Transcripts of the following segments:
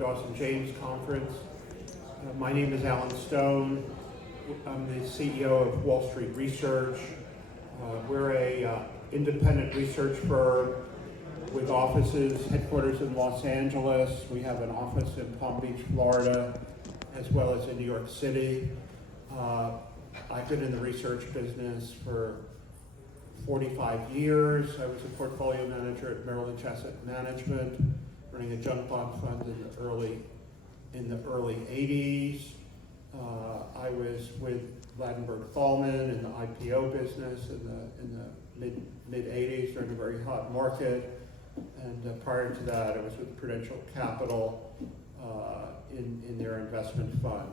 Dawson James Conference. My name is Alan Stone. I'm the CEO of WallStreet Research. We're a independent research firm with offices, headquarters in Los Angeles. We have an office in Palm Beach, Florida, as well as in New York City. I've been in the research business for 45 years. I was a portfolio manager at Merrill Lynch Asset Management, running a junk bond fund in the early 80s. I was with Ladenburg Thalmann in the IPO business in the mid 80s during a very hot market. And prior to that, I was with Prudential Capital in their investment fund.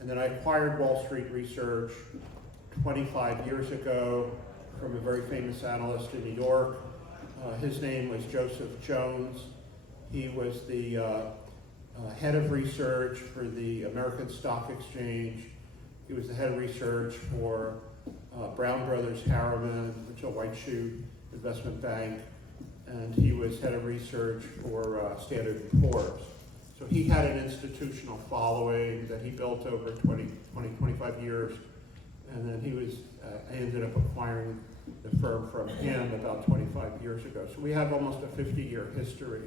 And then I acquired WallStreet Research 25 years ago from a very famous analyst in New York. His name was Joseph Jones. He was the head of research for the American Stock Exchange. He was the head of research for Brown Brothers Harriman, which is a white shoe investment bank, and he was head of research for Standard & Poor's. So he had an institutional following that he built over 25 years, and then I ended up acquiring the firm from him about 25 years ago. So we have almost a 50-year history.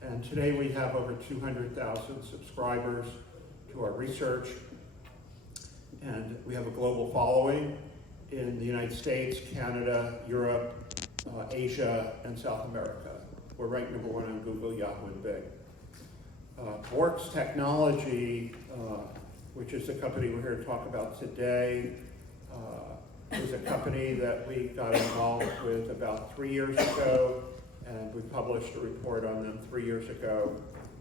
And today we have over 200,000 subscribers to our research. And we have a global following in the United States, Canada, Europe, Asia, and South America. We're ranked number one on Google, Yahoo, and Bing. BORQS Technology, which is the company we're here to talk about today, is a company that we got involved with about 3 years ago, and we published a report on them 3 years ago.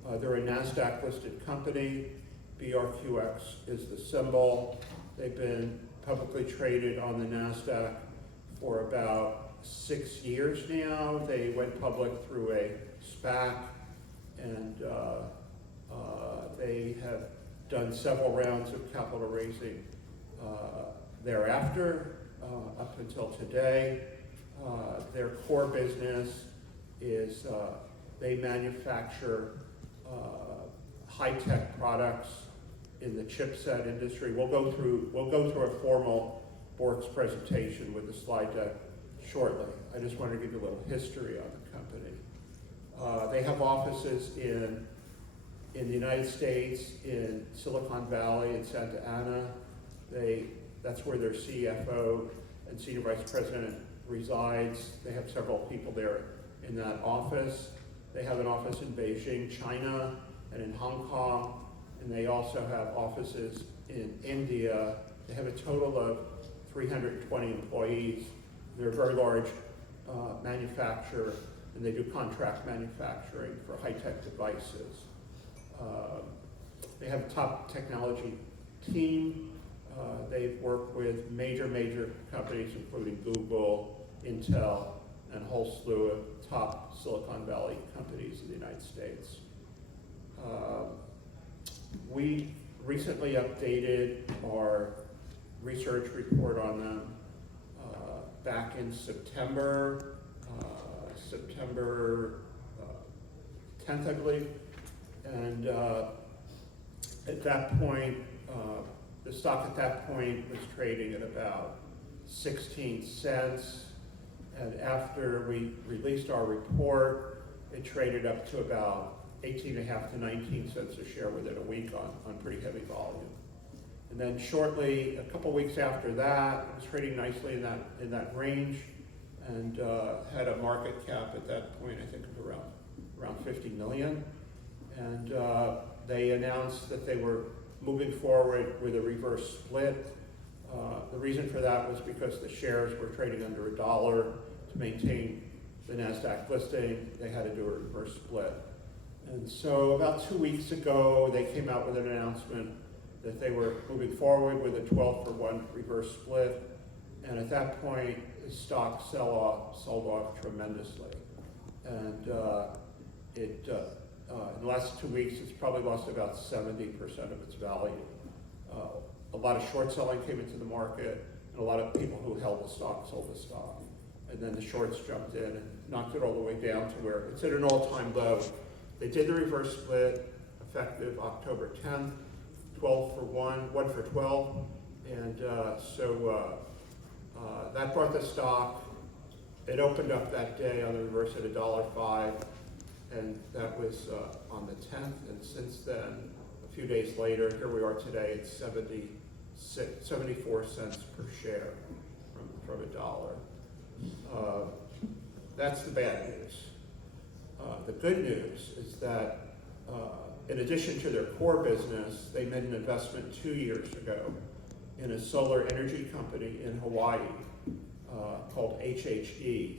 They're a NASDAQ-listed company. BORQS is the symbol. They've been publicly traded on the NASDAQ for about 6 years now. They went public through a SPAC, and they have done several rounds of capital raising thereafter, up until today. Their core business is they manufacture high-tech products in the chipset industry. We'll go through a formal BORQS presentation with the slide deck shortly. I just wanted to give you a little history on the company. They have offices in the United States, in Silicon Valley, in Santa Ana. That's where their CFO and Senior Vice President resides. They have several people there in that office. They have an office in Beijing, China, and in Hong Kong, and they also have offices in India. They have a total of 320 employees. They're a very large manufacturer, and they do contract manufacturing for high-tech devices. They have a top technology team. They've worked with major companies, including Google, Intel, and a whole slew of top Silicon Valley companies in the United States. We recently updated our research report on them back in September 10th, I believe. And at that point, the stock at that point was trading at about 16 cents. And after we released our report, it traded up to about 18.5 to 19 cents a share within a week on pretty heavy volume. And then shortly, a couple weeks after that, it was trading nicely in that range, and had a market cap at that point, I think, of around 50 million. And they announced that they were moving forward with a reverse split. The reason for that was because the shares were trading under $1 to maintain the NASDAQ listing. They had to do a reverse split. And so about 2 weeks ago, they came out with an announcement that they were moving forward with a 12-for-1 reverse split. And at that point, the stock sold off tremendously. And in the last 2 weeks, it's probably lost about 70% of its value. A lot of short selling came into the market, and a lot of people who held the stock sold the stock. And then the shorts jumped in and knocked it all the way down to where it's at an all-time low They did the reverse split effective October 10th, 12 for 1 for 12, and that brought the stock. It opened up that day on the reverse at $1.05, and that was on the 10th, and since then, a few days later, here we are today, it's 74 cents per share from $1. That's the bad news. The good news is that in addition to their core business, they made an investment 2 years ago in a solar energy company in Hawaii called HHE.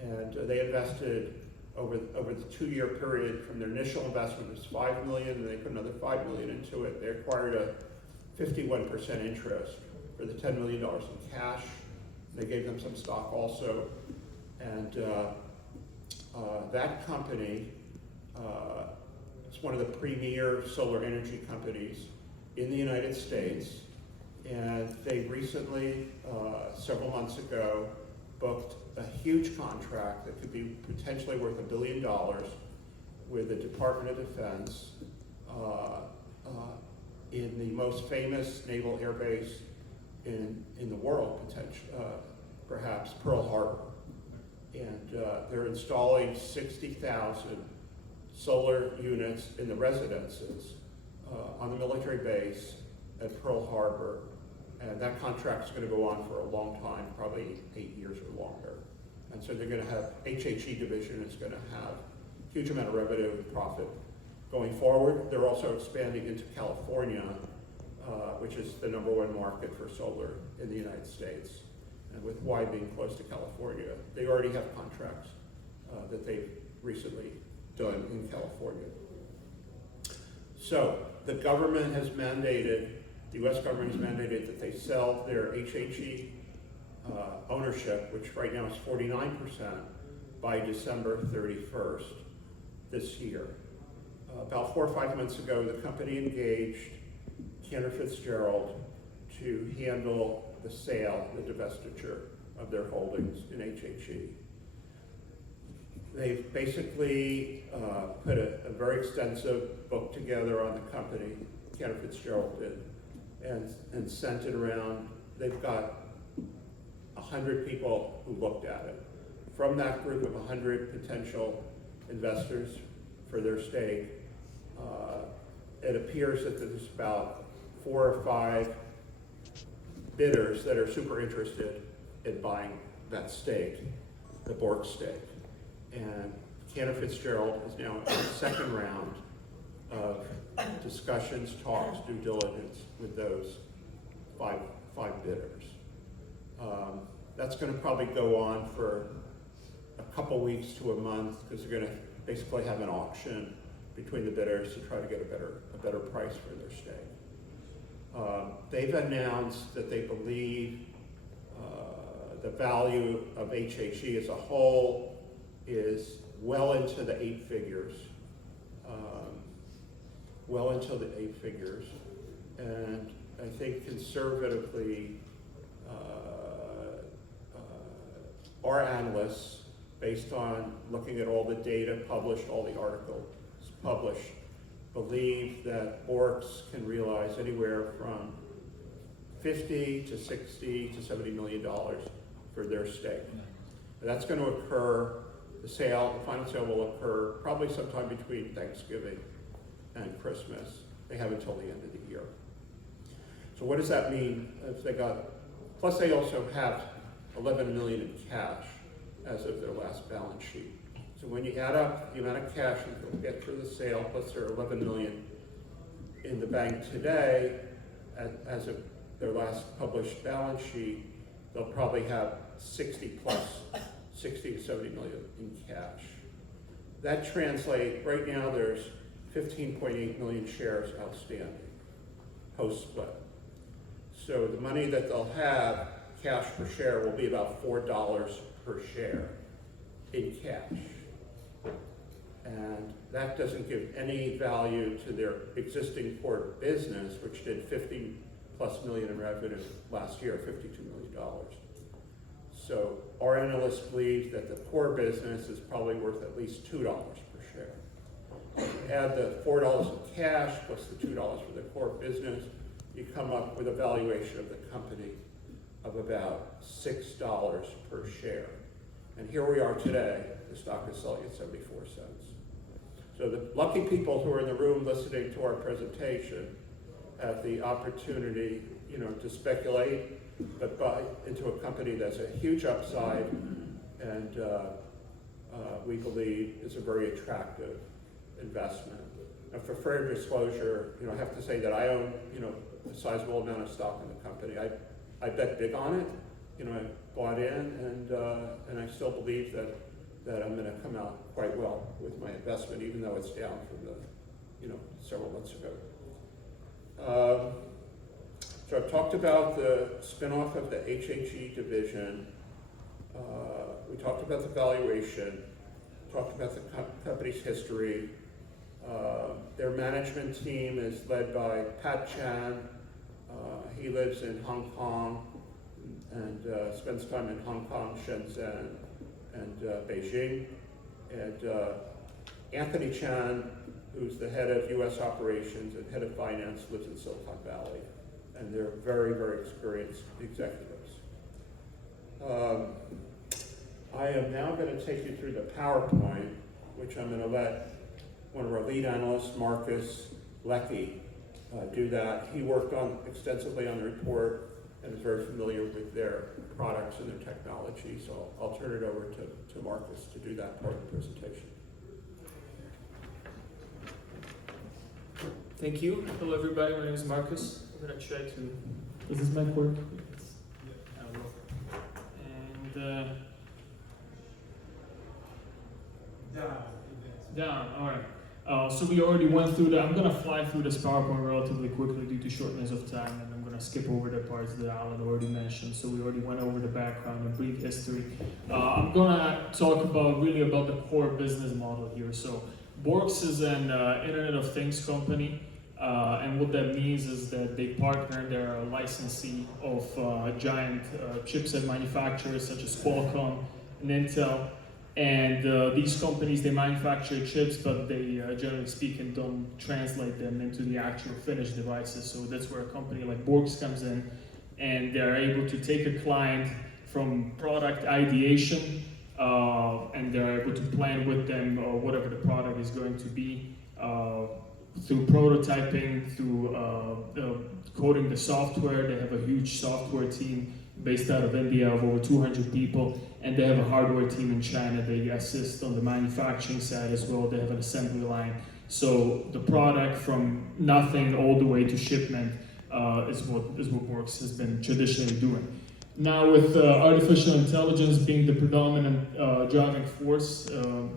And they invested over the 2-year period. From their initial investment was $5 million, and they put another $5 million into it. They acquired a 51% interest for the $10 million in cash. They gave them some stock also. And that company is one of the premier solar energy companies in the United States. And they recently, several months ago, booked a huge contract that could be potentially worth $1 billion with the Department of Defense in the most famous naval air base in the world, perhaps Pearl Harbor. And they're installing 60,000 solar units in the residences on the military base at Pearl Harbor. And that contract's going to go on for a long time, probably 8 years or longer. And so they're going to have, HHE division is going to have a huge amount of revenue and profit going forward. They're also expanding into California, which is the #1 market for solar in the United States. And with Hawaii being close to California, they already have contracts that they've recently done in California. So the government has mandated, the US government has mandated that they sell their HHE ownership, which right now is 49%, by December 31st this year. About 4 or 5 months ago, the company engaged Cantor Fitzgerald to handle the sale, the divestiture of their holdings in HHE. They've basically put a very extensive book together on the company, Cantor Fitzgerald did, and sent it around. They've got 100 people who looked at it. From that group of 100 potential investors for their stake, it appears that there's about 4 or 5 bidders that are super interested in buying that stake, the BORQS stake. And Cantor Fitzgerald is now in the second round of discussions, talks, due diligence with those five bidders. That's going to probably go on for a couple weeks to a month, because they're going to basically have an auction between the bidders to try to get a better price for their stake. They've announced that they believe the value of HHE as a whole is well into the 8 figures. And I think conservatively, our analysts, based on looking at all the data published, all the articles published, believe that BORQS can realize anywhere from $50 to $60 to $70 million for their stake. That's going to occur, the final sale will occur probably sometime between Thanksgiving and Christmas. They have until the end of the year. So what does that mean if they got, plus they also have $11 million in cash as of their last balance sheet. So when you add up the amount of cash that they'll get through the sale, plus their $11 million in the bank today, as of their last published balance sheet, they'll probably have 60 to 70 million in cash. That translates, right now there's 15.8 million shares outstanding post-split. So the money that they'll have, cash per share, will be about $4 per share in cash. And that doesn't give any value to their existing core business, which did 50+ million in revenue last year, $52 million. So our analysts believe that the core business is probably worth at least $2 per share. add the $4 in cash plus the $2 for the core business, you come up with a valuation of the company of about $6 per share. And here we are today, the stock is selling at 74 cents. So the lucky people who are in the room listening to our presentation have the opportunity, to speculate, but buy into a company that's a huge upside, and we believe is a very attractive investment. And for fair disclosure, I have to say that I own, a sizable amount of stock in the company. I bet big on it. I bought in, and I still believe that I'm going to come out quite well with my investment, even though it's down from the, several months ago. So I've talked about the spinoff of the HHE division. We talked about the valuation, talked about the company's history. Their management team is led by Pat Chan. He lives in Hong Kong and spends time in Hong Kong, Shenzhen, and Beijing. And Anthony Chan, who's the head of US operations and head of finance, lives in Silicon Valley. And they're very, very experienced executives. I am now going to take you through the PowerPoint, which I'm going to let one of our lead analysts, Marcus Lecky, do that. He worked extensively on the report and is very familiar with their products and their technology. So I'll turn it over to Marcus to do that part of the presentation. Thank you. Hello everybody, my name is Marcus. I'm going to try to... Does this mic work? And... Down, alright. So we already went through that. I'm going to fly through this PowerPoint relatively quickly due to shortness of time, and I'm going to skip over the parts that Alan already mentioned. So we already went over the background and brief history. I'm going to talk about the core business model here. So BORQS is an Internet of Things company. And what that means is that they partner, they're a licensee of giant chipset manufacturers such as Qualcomm and Intel. And these companies, they manufacture chips, but they, generally speaking, don't translate them into the actual finished devices. So that's where a company like BORQS comes in, and they're able to take a client from product ideation, and they're able to plan with them whatever the product is going to be, through prototyping, through coding the software. They have a huge software team based out of India of over 200 people, and they have a hardware team in China. They assist on the manufacturing side as well. They have an assembly line. So the product from nothing all the way to shipment is what BORQS has been traditionally doing. Now with artificial intelligence being the predominant driving force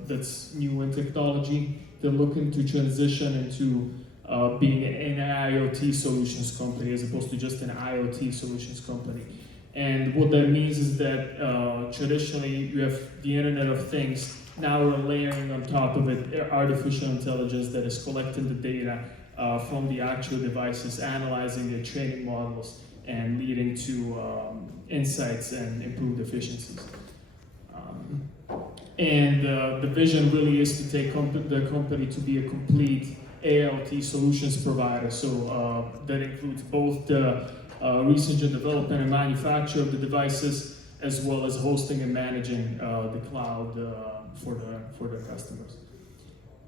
that's new in technology, they're looking to transition into being an IoT solutions company as opposed to just an IoT solutions company. And what that means is that traditionally you have the Internet of Things. Now we're layering on top of it artificial intelligence that is collecting the data from the actual devices, analyzing the training models, and leading to insights and improved efficiencies. And the vision really is to take the company to be a complete AIoT solutions provider. So that includes both the research and development and manufacture of the devices, as well as hosting and managing the cloud for the customers.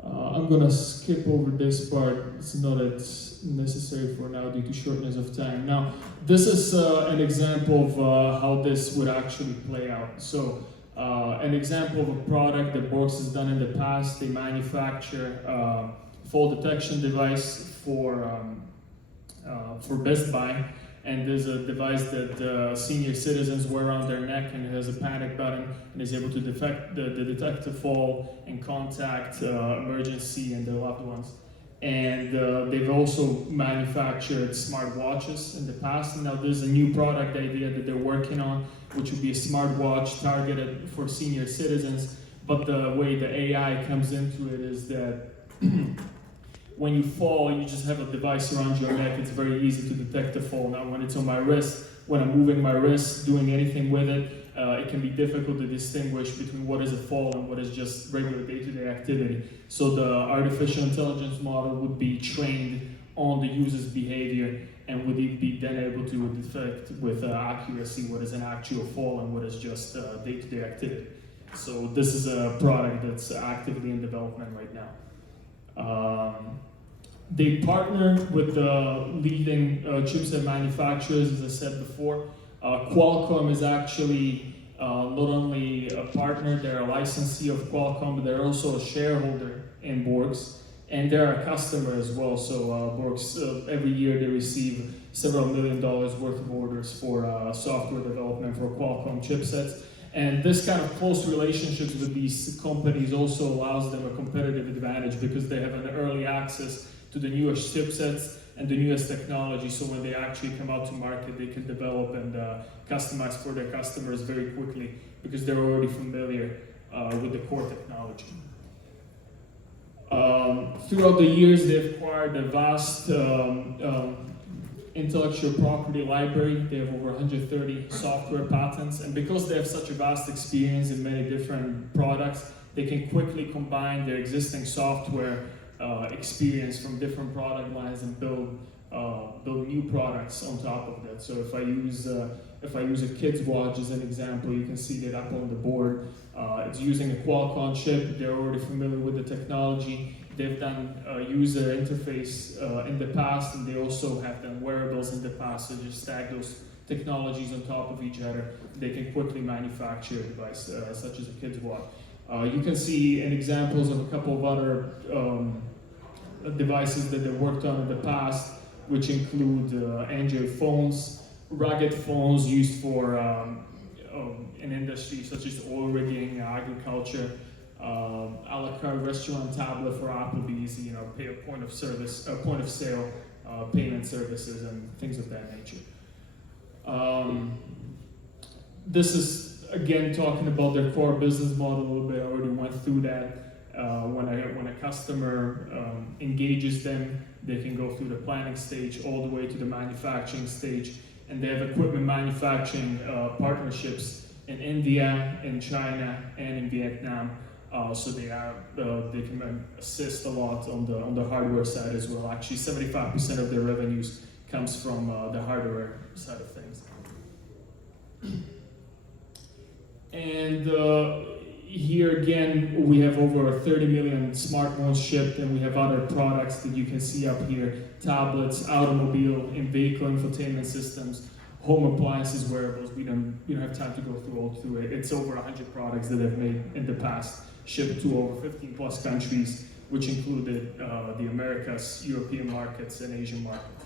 I'm gonna skip over this part. It's not as necessary for now due to shortness of time. Now, this is an example of how this would actually play out. So, an example of a product that BORQS has done in the past. They manufacture fall detection device for Best Buy. And there's a device that senior citizens wear around their neck, and it has a panic button and is able to detect a fall and contact emergency and their loved ones. And they've also manufactured smart watches in the past. And now there's a new product idea that they're working on, which would be a smart watch targeted for senior citizens. But the way the AI comes into it is that when you fall, you just have a device around your neck. It's very easy to detect the fall. Now, when it's on my wrist, when I'm moving my wrist, doing anything with it, it can be difficult to distinguish between what is a fall and what is just regular day-to-day activity. So the artificial intelligence model would be trained on the user's behavior and would be then able to detect with accuracy what is an actual fall and what is just day-to-day activity. So this is a product that's actively in development right now. They partner with the leading chipset manufacturers, as I said before. Qualcomm is actually not only a partner, they're a licensee of Qualcomm, but they're also a shareholder in BORQS, and they're a customer as well. So BORQS, every year they receive several $1 million worth of orders for software development for Qualcomm chipsets. And this kind of close relationships with these companies also allows them a competitive advantage because they have an early access to the newest chipsets and the newest technology, so when they actually come out to market, they can develop and customize for their customers very quickly because they're already familiar with the core technology. Throughout the years, they've acquired a vast intellectual property library. They have over 130 software patents, and because they have such a vast experience in many different products, they can quickly combine their existing software experience from different product lines and build new products on top of that. So if I use a kid's watch as an example, you can see that up on the board. It's using a Qualcomm chip. They're already familiar with the technology. They've done user interface in the past, and they also have done wearables in the past. So just stack those technologies on top of each other. They can quickly manufacture a device such as a kid's watch. You can see examples of a couple of other devices that they worked on in the past, which include Android phones, rugged phones used for in industries such as oil rigging, agriculture, a la carte restaurant tablet for Applebee's, pay a point of sale payment services and things of that nature. This is again talking about their core business model a little bit. I already went through that. When a customer engages them, they can go through the planning stage all the way to the manufacturing stage, and they have equipment manufacturing partnerships in India, in China, and in Vietnam. So they can assist a lot on the hardware side as well. Actually, 75% of their revenues comes from the hardware side of things. And here again, we have over 30 million smartphones shipped, and we have other products that you can see up here: tablets, automobile, in-vehicle infotainment systems, home appliances, wearables. We don't have time to go through it. It's over 100 products that I've made in the past, shipped to over 15 plus countries, which included the Americas, European markets, and Asian markets.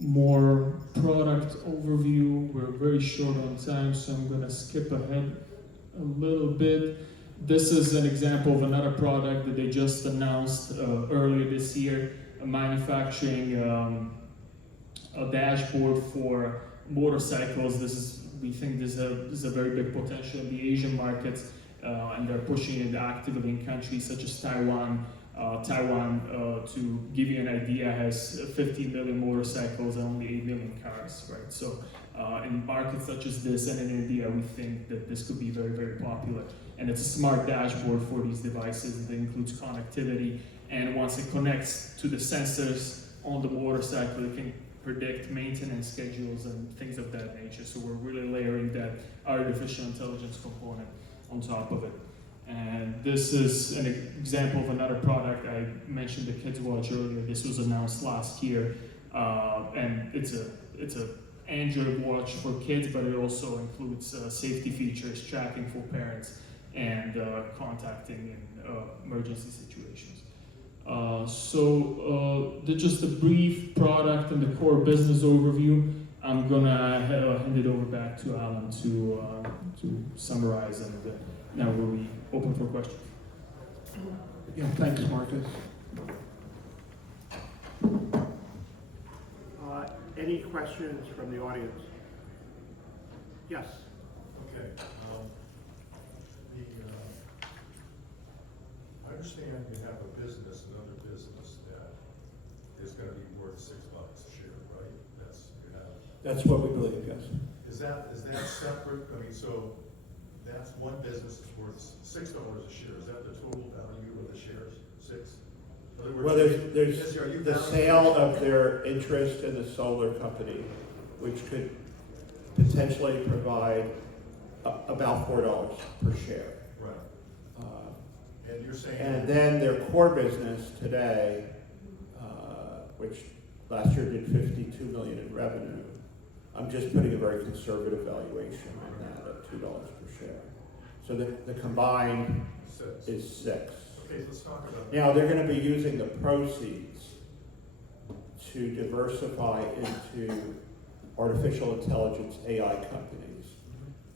More product overview. We're very short on time, so I'm going to skip ahead a little bit. This is an example of another product that they just announced earlier this year, manufacturing a dashboard for motorcycles. We think this is a very big potential in the Asian markets, and they're pushing it actively in countries such as Taiwan. To give you an idea, has 15 million motorcycles and only 8 million cars, right? So in markets such as this and in India, we think that this could be very, very popular. And it's a smart dashboard for these devices that includes connectivity, and once it connects to the sensors on the motorcycle, it can predict maintenance schedules and things of that nature. So we're really layering that artificial intelligence component on top of it. And this is an example of another product. I mentioned the kids watch earlier. This was announced last year, and it's a Android watch for kids, but it also includes safety features, tracking for parents, and contacting in emergency situations. So just a brief product and the core business overview. I'm gonna hand it over back to Alan to summarize, and now we'll be open for questions. Yeah, thanks, Marcus. Any questions from the audience? Yes. Okay. I understand you have another business that is going to be worth $6 a share, right? That's what we believe, yes. Is that separate? I mean, so that's one business is worth $6 a share. Is that the total value of the shares? 6? In other words, Well, there's are you the valuing- sale of their interest in the solar company, which could potentially provide about $4 per share. Right. And you're saying. And then their core business today, which last year did 52 million in revenue, I'm just putting a very conservative valuation on that at $2 per share. So the combined 6. is 6. Okay, let's talk about. Now, they're going to be using the proceeds to diversify into artificial intelligence AI companies.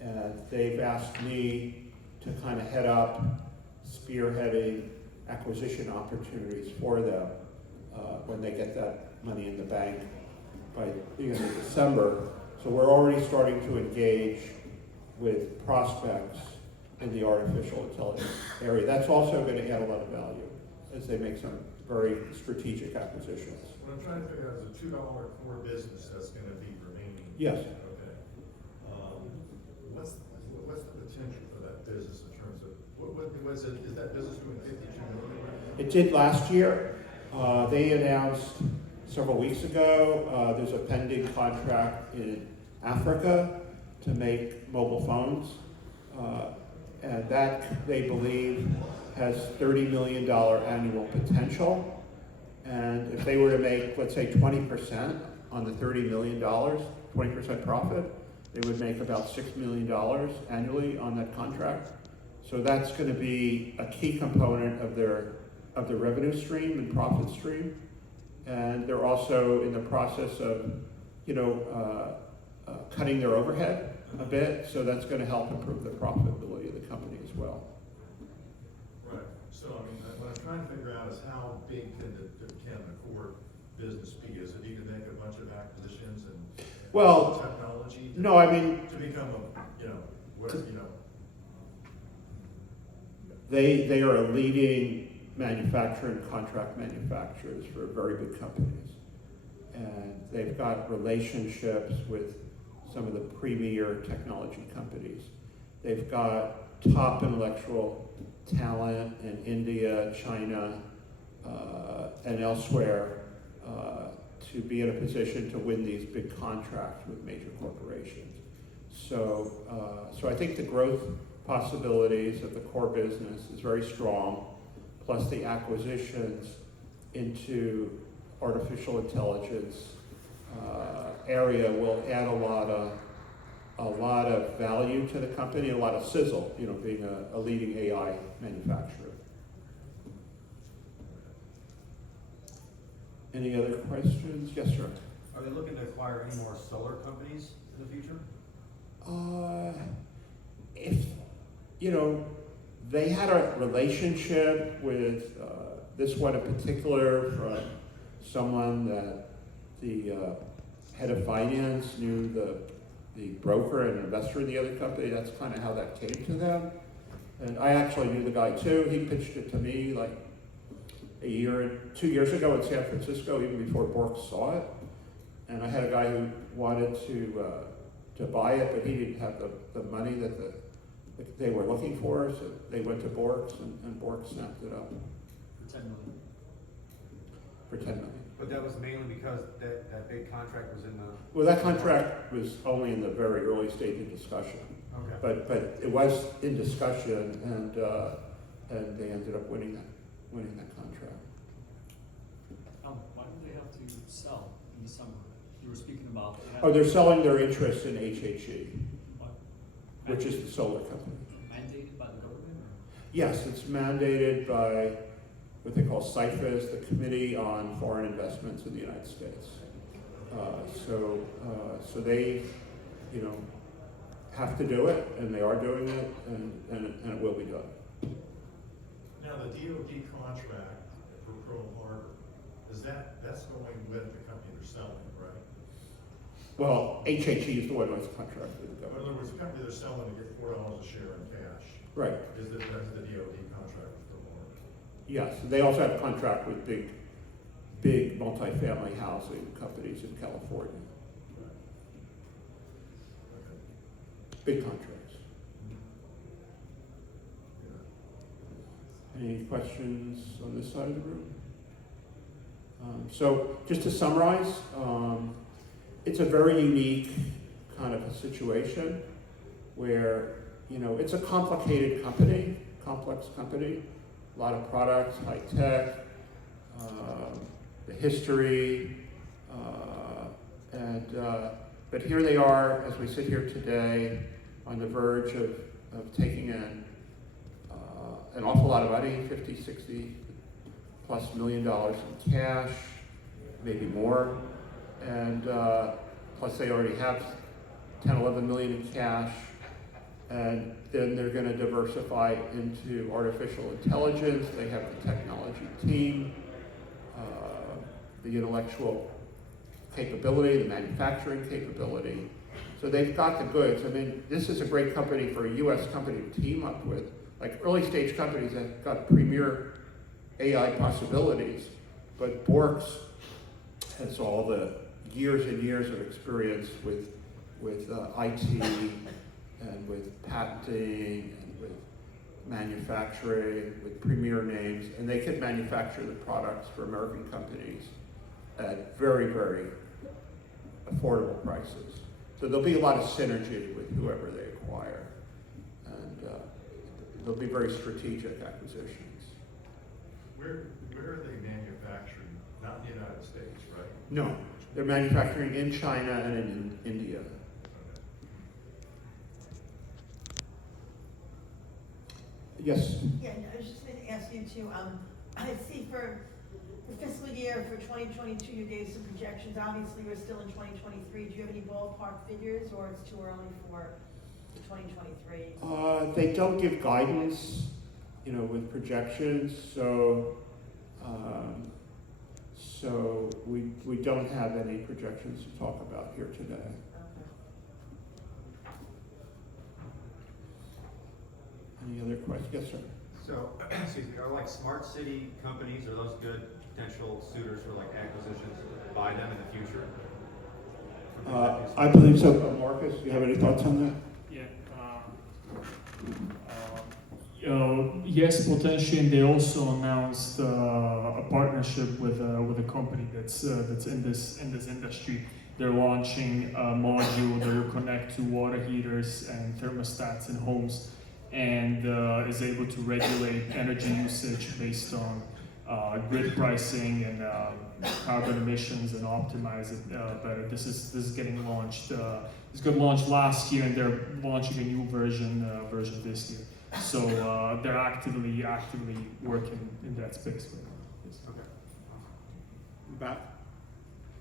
And they've asked me to kind of head up spearheading acquisition opportunities for them when they get that money in the bank by the end of December. So we're already starting to engage with prospects in the artificial intelligence area. That's also going to add a lot of value as they make some very strategic acquisitions. What I'm trying to figure out is a $2 core business that's going to be remaining. Yes. Okay. What's the potential for that business in terms of what was it? Is that business doing 52 million right now? It did last year. They announced several weeks ago there's a pending contract in Africa to make mobile phones. And that, they believe, has $30 million annual potential. And if they were to make, let's say, 20% on the $30 million, 20% profit, they would make about $6 million annually on that contract. So that's going to be a key component of their revenue stream and profit stream. And they're also in the process of, cutting their overhead a bit. So that's going to help improve the profitability of the company as well. Right. So I mean, what I'm trying to figure out is how big can the core business be? Is it you can make a bunch of acquisitions and Well, technology? No, I mean, To become they are a leading manufacturer and contract manufacturers for very big companies. And they've got relationships with some of the premier technology companies. They've got top intellectual talent in India, China, and elsewhere to be in a position to win these big contracts with major corporations. So I think the growth possibilities of the core business is very strong, plus the acquisitions into artificial intelligence area will add a lot of value to the company, a lot of sizzle, being a leading AI manufacturer. Any other questions? Yes, sir. Are they looking to acquire any more solar companies in the future? If they had a relationship with this one in particular from someone that the head of finance knew the broker and investor in the other company. That's kind of how that came to them. And I actually knew the guy too. He pitched it to me like 2 years ago in San Francisco, even before BORQS saw it. And I had a guy who wanted to buy it, but he didn't have the money that they were looking for. So they went to BORQS, and BORQS snapped it up For 10 million. for 10 million. But that was mainly because that big contract was in the. Well, that contract was only in the very early stage of discussion, Okay. but it was in discussion, and they ended up winning that contract. Why do they have to sell in December? You were speaking about. Oh, they're selling their interest in HHE, What? which is the solar company. Mandated by the government? Yes, it's mandated by what they call CIFAS, the Committee on Foreign Investments in the United States. So they, have to do it, and they are doing it, and it will be done. now the DoD contract for Pearl Harbor, that's going with the company they're selling, right? Well, HHE is the one who has a contract with the In other government. words, the company they're selling to get $4 a share in cash Right, is the DoD contract with Pearl Harbor. yes. They also have a contract with big multifamily housing companies in California. big contracts. Any questions on this side of the room? So just to summarize, it's a very unique kind of a situation where, you know, it's a complicated company, complex company, a lot of products, high tech, the history, but here they are, as we sit here today, on the verge of taking in an awful lot of money, 50, 60 plus $1 million in cash, maybe more, and plus they already have 10, 11 million in cash, and then they're going to diversify into artificial intelligence. They have the technology team, the intellectual capability, the manufacturing capability. So they've got the goods. I mean, this is a great company for a US company to team up with. Like early stage companies that got premier AI possibilities, but BORQS has all the years and years of experience with IT and with patenting and with manufacturing, with premier names, and they can manufacture the products for American companies at very, very affordable prices. So there'll be a lot of synergy with whoever they acquire, and they'll be very strategic acquisitions. Where are they manufacturing? Not in the United States, right? No, they're manufacturing in China and in India. Yes? Yeah, I was just going to ask you to, I see for the fiscal year for 2022, you gave some projections. Obviously, we're still in 2023. Do you have any ballpark figures, or it's too early for 2023? They don't give guidance, you know, with projections, so we don't have any projections to talk about here today. Any other questions? Yes, sir. So, excuse me, are like smart city companies, are those good potential suitors for like acquisitions, buy them in the future? I believe so. Marcus, do you have any thoughts on that? Yeah. Yes, potentially, and they also announced a partnership with a company that's in this industry. They're launching a module that will connect to water heaters and thermostats in homes, and is able to regulate energy usage based on grid pricing and carbon emissions and optimize it better. This is getting launched. This got launched last year, and they're launching a new version this year. So they're actively working in that space right now. Yes. Okay. Beth?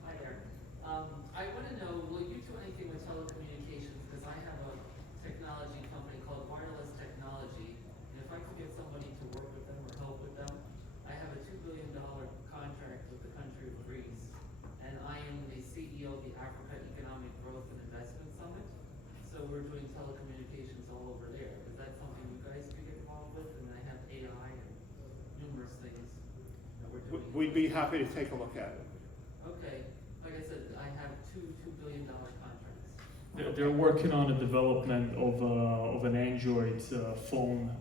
Hi there. I want to know, will you do anything with telecommunications? Because I have a technology company called WallStreet Technologies, and if I could get somebody to work with them or help with them, I have a $2 billion contract with the country of Greece, and I am the CEO of the Africa Economic Growth and Investment Summit. So we're doing telecommunications all over there. Is that something you guys could get involved with? And I have AI and numerous things that we're doing. We'd be happy to take a look at it. Okay, like I said, I have $2 billion contracts. They're working on the development of an Android phone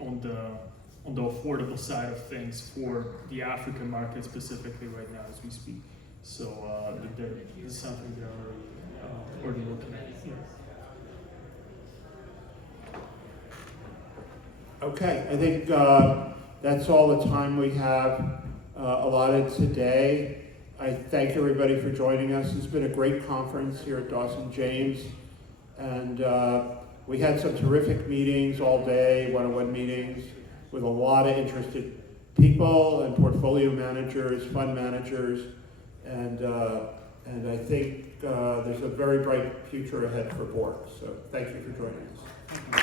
on the affordable side of things for the African market specifically right now as we speak. So this is something they're already looking at. Yeah. Okay, I think that's all the time we have allotted today. I thank everybody for joining us. It's been a great conference here at Dawson James, and we had some terrific meetings all day, one-on-one meetings with a lot of interested people and portfolio managers, fund managers, and I think there's a very bright future ahead for BORQS. So thank you for joining us.